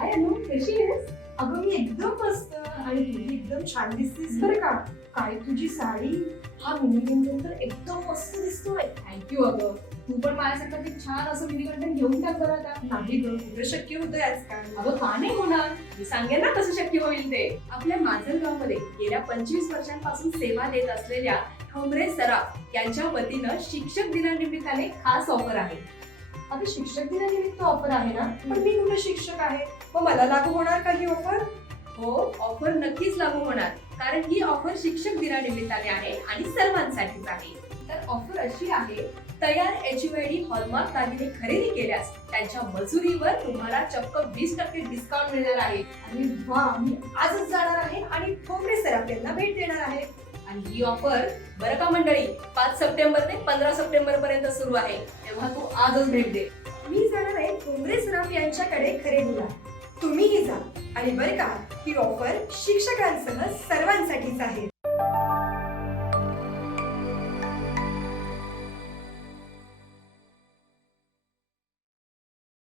हाय अनु कशी आहेस? अगं मी एकदम मस्त आणि तुझी एकदम छान दिसतेस. बरं का? काय तुझी साडी? हा मिनी कंटेन तर एकदम मस्त दिसतोय. थँक्यू अगं. तू पण माझ्यासाठी ते छान असं मिनी कंटेंट घेऊन टाक बरं आता नाही ग कुठे शक्य होतंय आजकाल. अगं का नाही होणार? मी सांगेन ना कसं शक्य होईल ते. आपल्या माजलगावमध्ये गेल्या पंचवीस वर्षांपासून सेवा देत असलेल्या ठोंबरे सराफ यांच्या वतीनं शिक्षक दिनानिमित्ताने खास ऑफर आहे. अगं शिक्षक दिनानिमित्त ऑफर आहे ना पण मी कुठे शिक्षक आहे? मग मला लागू होणार का ही ऑफर हो ऑफर नक्कीच लागू होणार. कारण ही ऑफर शिक्षक दिनानिमित्ताने आहे आणि सर्वांसाठीच आहे. तर ऑफर अशी आहे तयार एच डी हॉलमार्क दागिने खरेदी केल्यास त्यांच्या मजुरीवर तुम्हाला चक्क वीस टक्के डिस्काउंट मिळणार आहे. आणि वा मी आजच जाणार आहे आणि ठोंबरे सराफ यांना भेट देणार आहे. आणि ही ऑफर बरं का मंडळी? पाच सप्टेंबर ते पंधरा सप्टेंबर पर्यंत सुरू आहे. तेव्हा तू आजच भेट दे. मी जाणार आहे ठोंबरे सराफ यांच्याकडे खरेदीला. तुम्हीही जा. आणि बरं का ही ऑफर शिक्षकांसह सर्वांसाठीच आहे.